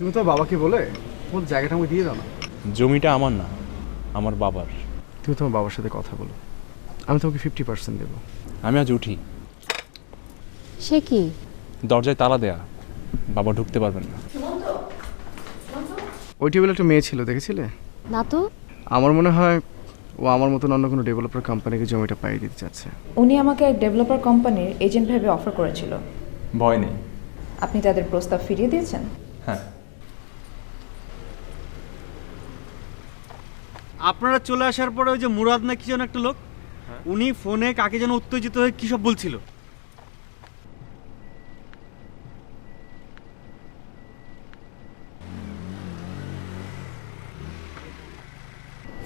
তুমি তো বাবাকে বলে তোমার জায়গাটা আমাকে দিয়ে দাও না। জমিটা আমার না, আমার বাবার। তুমি তোমার বাবার সাথে কথা বলো, আমি তোমাকে 50% দেবো। আমি আজ উঠি। সে কি? দরজায় তালা দেয়া, বাবা ঢুকতে পারবেন না। ওই টেবিলে একটা মেয়ে ছিল, দেখেছিলে? না তো। আমার মনে হয় ও আমার মতন অন্য কোনো ডেভেলপার কোম্পানিকে জমিটা পাইয়ে দিতে চাচ্ছে। উনি আমাকে এক ডেভেলপার কোম্পানির এজেন্ট ভেবে অফার করেছিল। ভয় নেই। আপনি তাদের প্রস্তাব ফিরিয়ে দিয়েছেন? হ্যাঁ। আপনারা চলে আসার পরে ওই যে মুরাদ না কি যেন একটা লোক, উনি ফোনে কাকে যেন উত্তেজিত হয়ে কী সব বলছিল।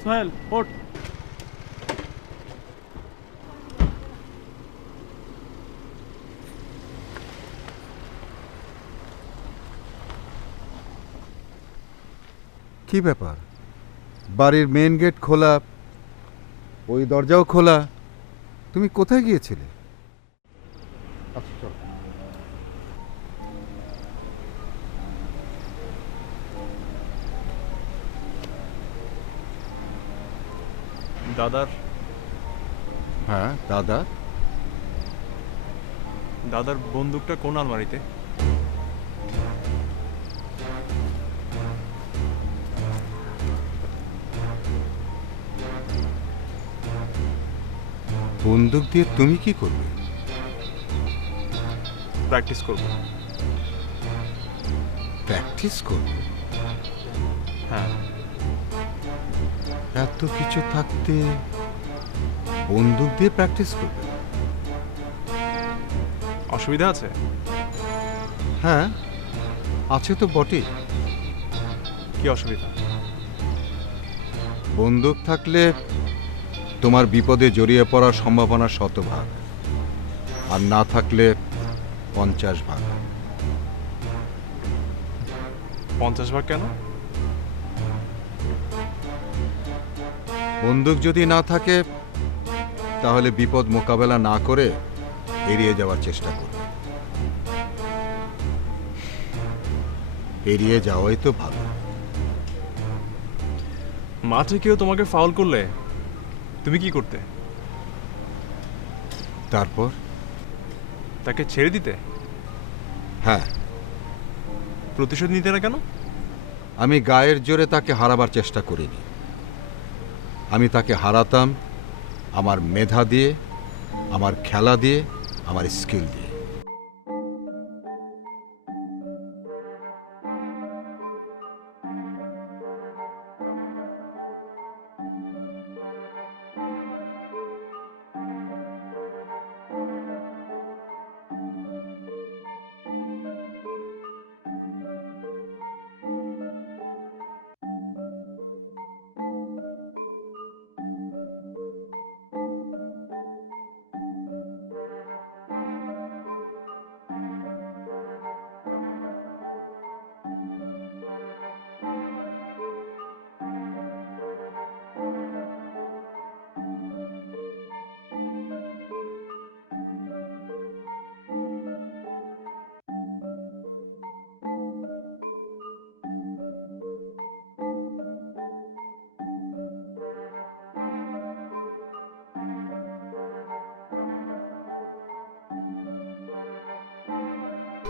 সোহেল ওঠ। কি ব্যাপার? বাড়ির মেন গেট খোলা, ওই দরজাও খোলা, তুমি কোথায় গিয়েছিলে? আচ্ছা চলো। দাদার হ্যাঁ দাদা, দাদার বন্দুকটা কোন আলমারিতে? বন্দুক দিয়ে তুমি কি করবে? প্র্যাকটিস করব। প্র্যাকটিস করবে? হ্যাঁ। এত কিছু থাকতে বন্দুক দিয়ে প্র্যাকটিস করবে? অসুবিধা আছে? হ্যাঁ আছে তো বটে। কি অসুবিধা? বন্দুক থাকলে তোমার বিপদে জড়িয়ে পড়ার সম্ভাবনা 100 ভাগ, আর না থাকলে 50 ভাগ। 50 ভাগ কেন? বন্দুক যদি না থাকে তাহলে বিপদ মোকাবেলা না করে এড়িয়ে যাওয়ার চেষ্টা করবে। এড়িয়ে যাওয়াই তো ভালো। মাঠে কেউ তোমাকে ফাউল করলে তুমি কি করতে? তারপর? তাকে ছেড়ে দিতে? হ্যাঁ। প্রতিশোধ নিতে না কেন? আমি গায়ের জোরে তাকে হারাবার চেষ্টা করিনি। আমি তাকে হারাতাম আমার মেধা দিয়ে, আমার খেলা দিয়ে, আমার স্কিল দিয়ে।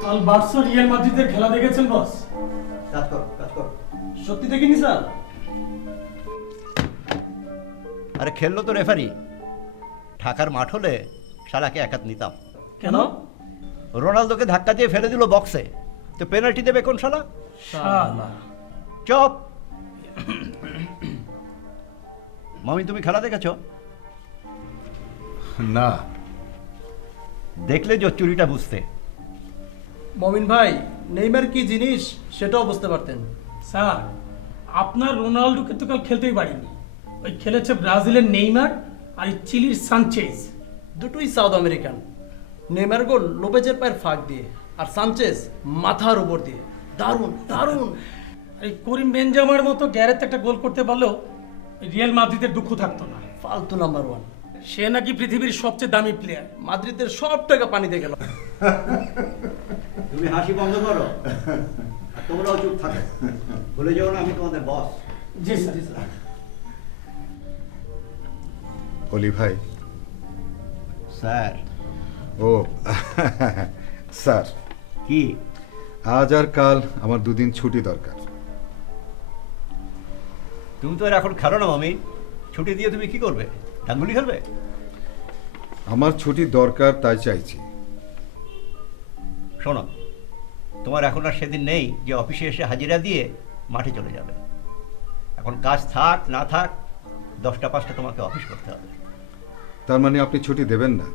কাল বার্সা রিয়াল মাদ্রিদের খেলা দেখেছেন বস? কাজ কর। সত্যি দেখিনি স্যার। আরে খেললো তো রেফারি। ঢাকার মাঠ হলে শালাকে একাত নিতাম। কেন? রোনালদোকে ধাক্কা দিয়ে ফেলে দিল বক্সে, তো পেনাল্টি দেবে কোন শালা? শালা। চপ। মামি তুমি খেলা দেখেছো? না। দেখলে যে চুরিটা বুঝতে। মমিন ভাই, নেইমার কি জিনিস সেটাও বুঝতে পারতেন। স্যার, আপনার রোনাল্ডোকে তো কাল খেলতেই পারিনি। ওই খেলেছে ব্রাজিলের নেইমার আর চিলির সানচেজ, দুটোই সাউথ আমেরিকান। নেইমার গোল লোপেজের পায়ের ফাঁক দিয়ে, আর সানচেজ মাথার উপর দিয়ে। দারুণ দারুণ। এই করিম বেনজামার মতো গ্যারেথ একটা গোল করতে পারলেও রিয়াল মাদ্রিদের দুঃখ থাকতো না। ফালতু নাম্বার 1। সে নাকি পৃথিবীর সবচেয়ে দামি প্লেয়ার। মাদ্রিদের সব টাকা পানিতে গেল। তুমি হাসি বন্ধ করো। তোমরাও চুপ থাকো, ভুলে যাও না আমি তোমাদের বস। জি স্যার। অলি ভাই। স্যার। ও স্যার, কি? আজ আর কাল আমার 2 দিন ছুটি দরকার। তুমি তো আর এখন খেলো না মমিন, ছুটি দিয়ে তুমি কি করবে? ডাঙ্গুলি খেলবে? আমার ছুটি দরকার, তাই চাইছি। শোনো, তোমার এখন আর সেদিন নেই যে অফিসে এসে হাজিরা দিয়ে মাঠে চলে যাবে। এখন কাজ থাক না থাক 10টা 5টা তোমাকে অফিস করতে হবে। তার মানে আপনি ছুটি দেবেন না?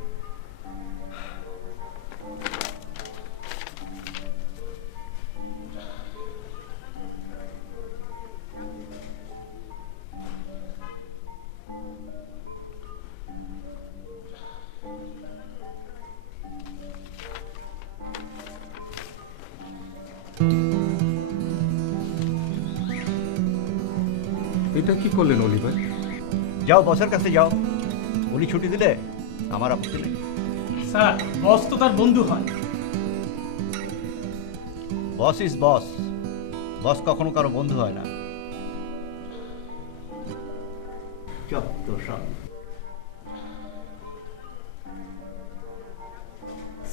এটা কি করলেন অলি ভাই? যাও বসের কাছে যাও, উনি ছুটি দিলে আমার আপত্তি নেই। স্যার, বস তো তার বন্ধু হয়। বস ইজ বস, বস কখনো কারো বন্ধু হয় না। চল তোর সব।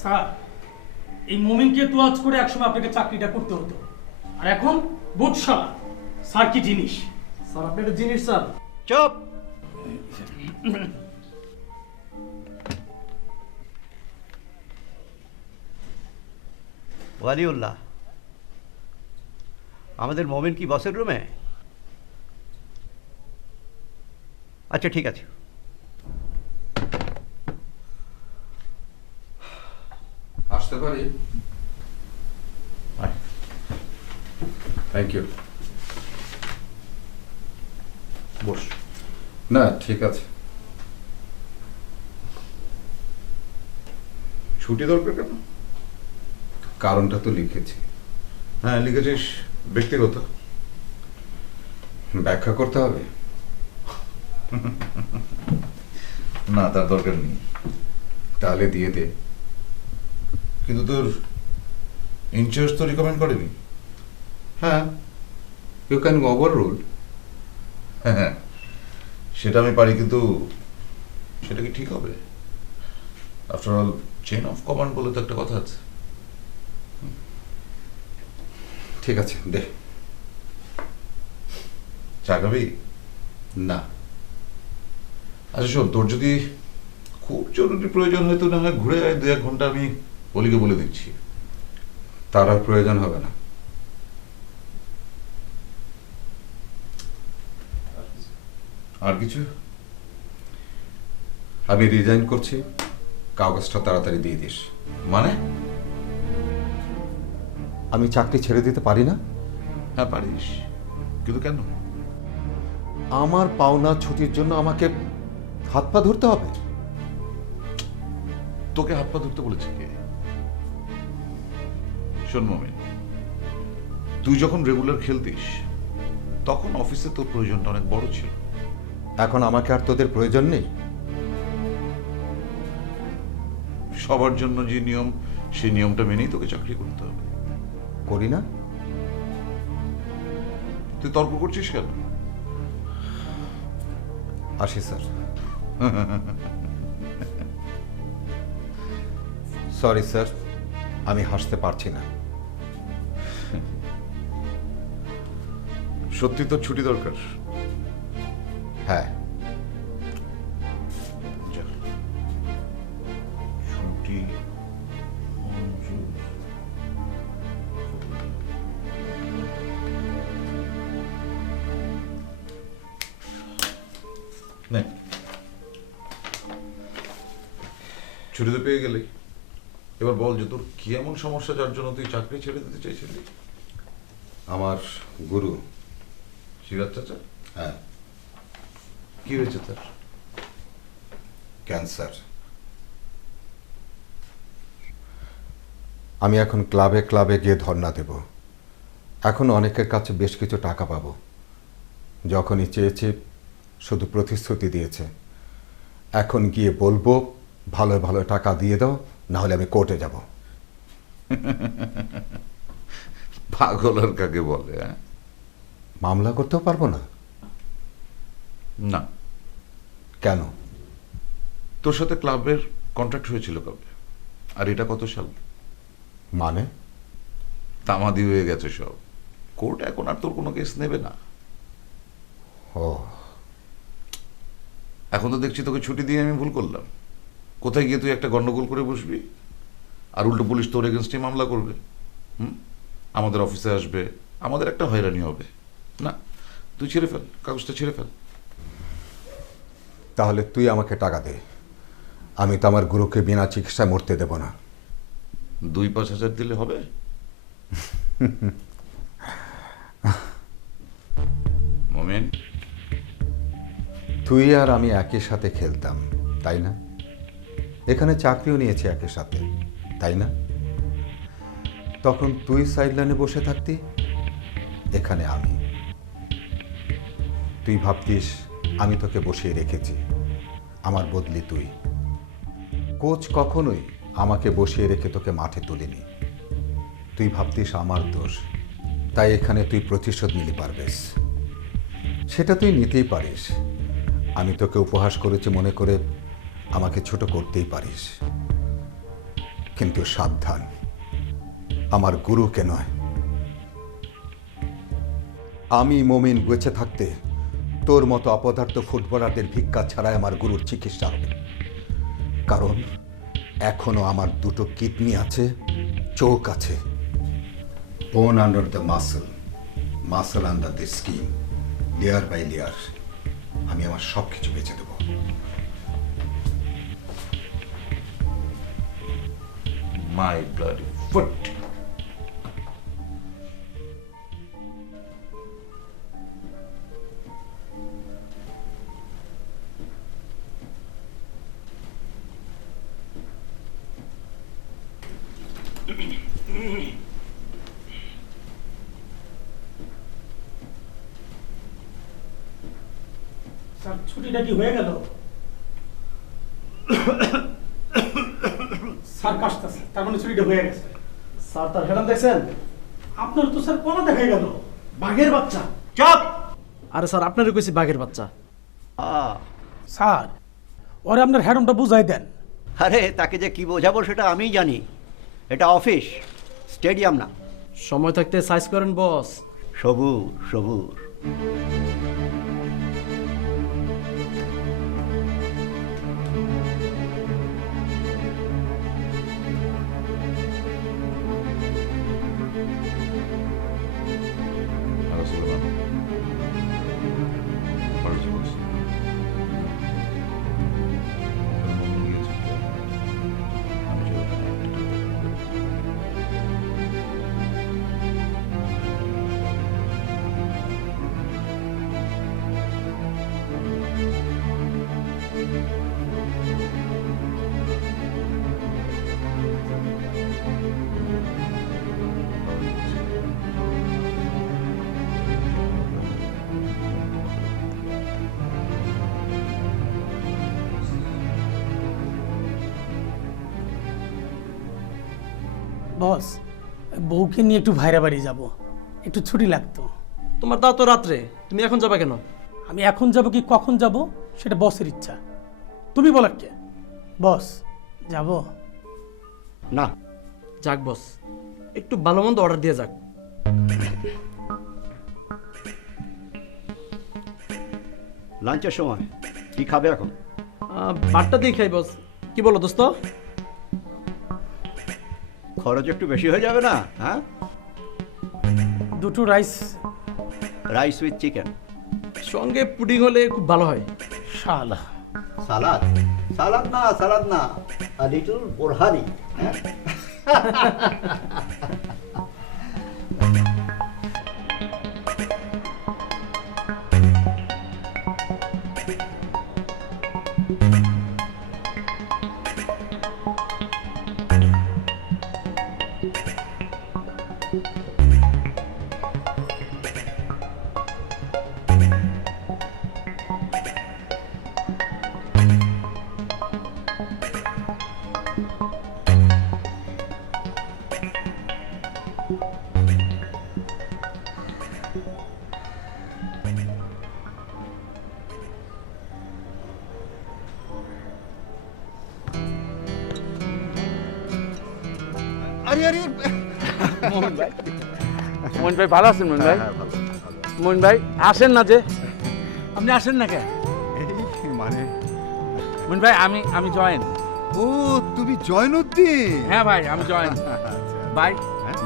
স্যার, এই মোমিনকে তোয়াজ করে একসময় আপনাকে চাকরিটা করতে হতো, আর এখন বুটশালা। স্যার কি জিনিস? স্যার আপনি একটা জিনিস স্যার। চুপ। ওয়ালিউল্লাহ, আমাদের মোমিন কি বসের রুমে? আচ্ছা ঠিক আছে। আসতে পারি? Thank you. বস। না ঠিক আছে। ছুটি দরকার কেন? কারণটা তো লিখেছি। হ্যাঁ লিখেছিস, ব্যক্তিগত। ব্যাখ্যা করতে হবে? না, তার দরকার নেই। তাহলে দিয়ে দে। কিন্তু তোর ইনচার্জ তো রিকমেন্ড করেনি। হ্যাঁ, ইউ ক্যান ওভার রুল। হ্যাঁ সেটা আমি পারি, কিন্তু সেটা কি ঠিক হবে? After all chain of command বলে তো একটা কথা আছে। ঠিক আছে, দে। চা খাবি? না। আচ্ছা শোন, তোর যদি খুব জরুরি প্রয়োজন হয় তো না হয় ঘুরে আয়, 2-1 ঘন্টা আমি অলিকে বলে দিচ্ছি। তার আর প্রয়োজন হবে না। আর কিছু? আমি রিজাইন করছি, কাগজটা তাড়াতাড়ি দিয়ে দিস। মানে? আমি চাকরি ছেড়ে দিতে পারি না? হ্যাঁ পারিস, কিন্তু কেন? আমার পাওনা ছুটির জন্য আমাকে হাত পা ধরতে হবে? তোকে হাত পা ধরতে বলেছে কে? শোন মোমিন, তুই যখন রেগুলার খেলতিস তখন অফিসে তোর প্রয়োজনটা অনেক বড় ছিল। এখন আমাকে আর তোদের প্রয়োজন নেই? সবার জন্য যে নিয়ম, সেই নিয়মটা মেনেই তোকে চাকরি করতে হবে। করি না? তুই তর্ক করছিস কেন? আসি স্যার। সরি স্যার, আমি হাসতে পারছি না। সত্যি তোর ছুটি দরকার? হ্যাঁ। যা। ছুটি মঞ্জুর। নে, ছুটি তো পেয়ে গেলি। এবার বল যে তোর কি এমন সমস্যা যার জন্য তুই চাকরি ছেড়ে দিতে চাইছিলি? আমার গুরু। সিরাজ চাচা? হ্যাঁ। কি হয়েছে তার? ক্যান্সার। আমি এখন ক্লাবে ক্লাবে গিয়ে ধর্ণা দেব। এখন অনেকের কাছে বেশ কিছু টাকা পাবো। যখনই চেয়েছি শুধু প্রতিশ্রুতি দিয়েছে। এখন গিয়ে বলবো ভালো ভালো টাকা দিয়ে দাও, না হলে আমি কোর্টে যাব। পাগল আর কাকে বলে? হ্যাঁ, মামলা করতেও পারবো না? না। কেন? তোর সাথে ক্লাবের কন্ট্রাক্ট হয়েছিল কবে? আর এটা কত সাল? মানে? তামাদি হয়ে গেছে সব। কোর্ট এখন আর তোর কোনো কেস নেবে না। ও, এখন তো দেখছি তোকে ছুটি দিয়ে আমি ভুল করলাম। কোথায় গিয়ে তুই একটা গন্ডগোল করে বসবি, আর উল্টো পুলিশ তোর এগেনস্টে মামলা করবে। আমাদের অফিসে আসবে, আমাদের একটা হয়রানি হবে। না, তুই ছেড়ে ফেল, কাগজটা ছেড়ে ফেল। তাহলে তুই আমাকে টাকা দে, আমি তো আমার গুরুকে বিনা চিকিৎসায় মরতে দেব না। 2-5 হাজার দিলে হবে? মোমেন, তুই আর আমি একই সাথে খেলতাম, তাই না? এখানে চাকরিও নিয়েছি একই সাথে, তাই না? তখন তুই সাইডলাইনে বসে থাকতি, এখানে আমি। তুই ভাবতিস আমি তোকে বসিয়ে রেখেছি, আমার বদলি তুই। কোচ কখনোই আমাকে বসিয়ে রেখে তোকে মাঠে তুলিনি। তুই ভাবতিস আমার দোষ, তাই এখানে তুই প্রতিশোধ নিতে পারবিস। সেটা তুই নিতেই পারিস। আমি তোকে উপহাস করেছি মনে করে আমাকে ছোট করতেই পারিস, কিন্তু সাবধান, আমার গুরুকে নয়। আমি মমিন বেঁচে থাকতে তোর মতো অপদার্থ ফুটবলারদের ভিক্ষা ছাড়াই আমার গুরুর চিকিৎসা হবে। কারণ এখনো আমার 2টো কিডনি আছে, চোখ আছে। Bone under the muscle, muscle under the skin, layer by layer আমি আমার সব কিছু বেঁচে দেব। My bloody foot. স্যার ছুটিটা কি হয়ে গেল? স্যার কাশতেছে, তার মানে ছুটিটা হয়ে গেছে। স্যার তার হেরান দেখছেন? আপনার তো স্যার পলা দেখা গেল, বাঘের বাচ্চা। চাপ! আরে স্যার আপনারও কইছি বাঘের বাচ্চা। স্যার ওরে আপনার হ্যাডমটা বুঝাই দেন। আরে তাকে যে কি বোঝাবো সেটা আমিই জানি। এটা অফিস, স্টেডিয়াম না। সময় থাকতে সাইজ করেন বস। সবুর সবুর। বস, বউকে নিয়ে একটু ভাইরা বাড়ি যাব, একটু ছুটি লাগতো। তোমার দাও তো রাত্রে, তুমি এখন যাবা কেন? আমি এখন যাব কি কখন যাব সেটা বসের ইচ্ছা, তুমি বলার কে? বস যাব না। যাক বস, একটু ভালো মন্দ অর্ডার দিয়ে যাক। লাঞ্চের সময় কি খাবে এখন? ভাতটা দিয়ে খাই বস। কি বলো দোস্ত? খরচ একটু বেশি হয়ে যাবে না? হ্যাঁ, 2টো রাইস। রাইস উইথ চিকেন, সঙ্গে পুডিং হলে খুব ভালো হয়। শালা সালাদ। সালাদ না, আ লিটল বোরহানি। আরে আরে মোহন ভাই ভালো আছেন মোহন ভাই? মোহন ভাই আসেন না যে, আপনি আসেন না কেন? মানে মোহন ভাই আমি জয়েন। ও তুমি জয়নুদ্দিন? হ্যাঁ ভাই আমি জয়েন। ভাই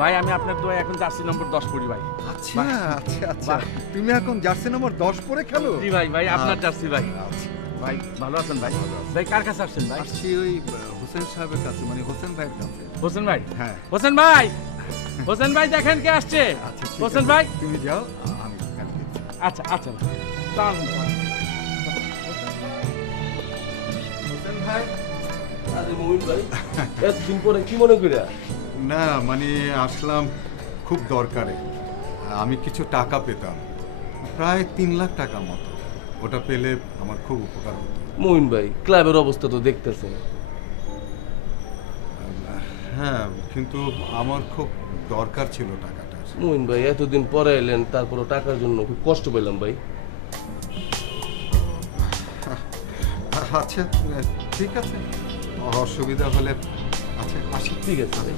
ভাই আমি আপনার দোয়া এখন জার্সি নম্বর 10 পড়ি ভাই। আচ্ছা আচ্ছা আচ্ছা, তুমি এখন জার্সি নম্বর 10 পরে খেলো? জি ভাই, ভাই আপনার জার্সি ভাই। ভাই ভালো আছেন ভাই? ভাই কার কাছে আসছেন ভাই? আসছি ওই হোসেন সাহেবের কাছে, মানে হোসেন ভাইয়ের কাছে। হোসেন ভাই? হ্যাঁ। হোসেন ভাই, হোসেন ভাই দেখেন কে আসছে। আচ্ছা, ঠিক হোসেন আছে, ভাই? তুমি যাও, আমি এখানে দেখছি। আচ্ছা আচ্ছা তাহলে হোসেন ভাই? আরে মোহন ভাই এতদিন পরে কি মনে কইরা? না মানে আসলাম খুব দরকারে। আমি কিছু টাকা পেতাম, প্রায় 3 লাখ টাকার মতো। ওটা পেলে আমার খুব উপকার হতো। মোহন ভাই ক্লাবের অবস্থা তো দেখতেছেন। হ্যাঁ, কিন্তু আমার খুব দরকার ছিল টাকাটা। মোহন ভাই এতদিন পরে এলেন, তারপরও টাকার জন্য খুব কষ্ট পেলাম ভাই। আচ্ছা ঠিক আছে, অসুবিধা হলে আচ্ছা আসি। ঠিক আছে ভাই।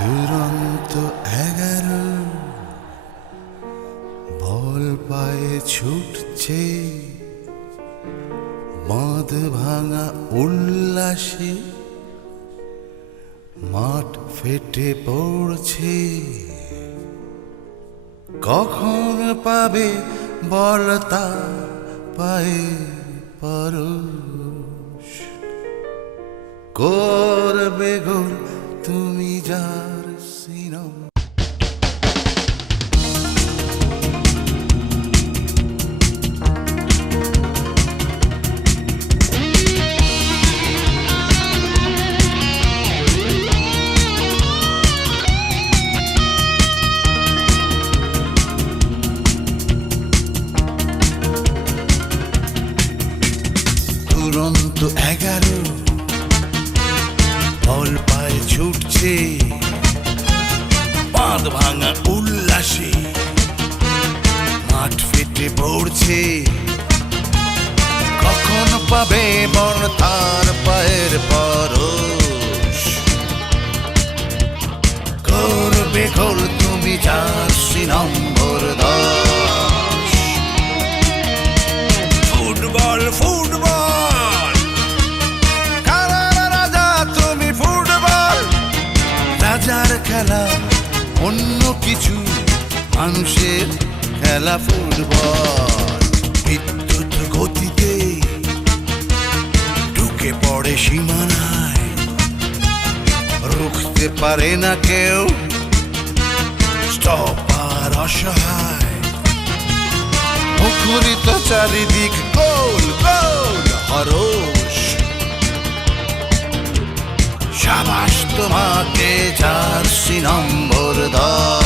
দুরন্ত 11 বল পায়ে ছুটছে, বাঁধ ভাঙা উল্লাসে মাঠ ফেটে পড়ছে। কখন পাবে বল তা পায়ে পরশ, করবে গোল তুমি যার সিনম। দুরন্ত 11 বল পায়ে ছুটছে বাঁধ ভাঙা উল্লাসে, মাঠ ফেটে পড়ছে। কখন পাবে মন তার পায়ের পরশ, করবে গোল তুমি জার্সি নম্বর 10। ফুটবল ফুটবল খেলার রাজা তুমি, ফুটবল রাজার খেলা অন্য কিছু, মানুষের খেলা ফুটবল। বিদ্যুৎ গতিতে ঢুকে পড়ে সীমানায়, রুখতে পারে না কেউ, স্টপার অসহায়। মুখরিত চারিদিক গোল গোল হরস, সাবাস তোমাকে জার্সি নম্বর 10।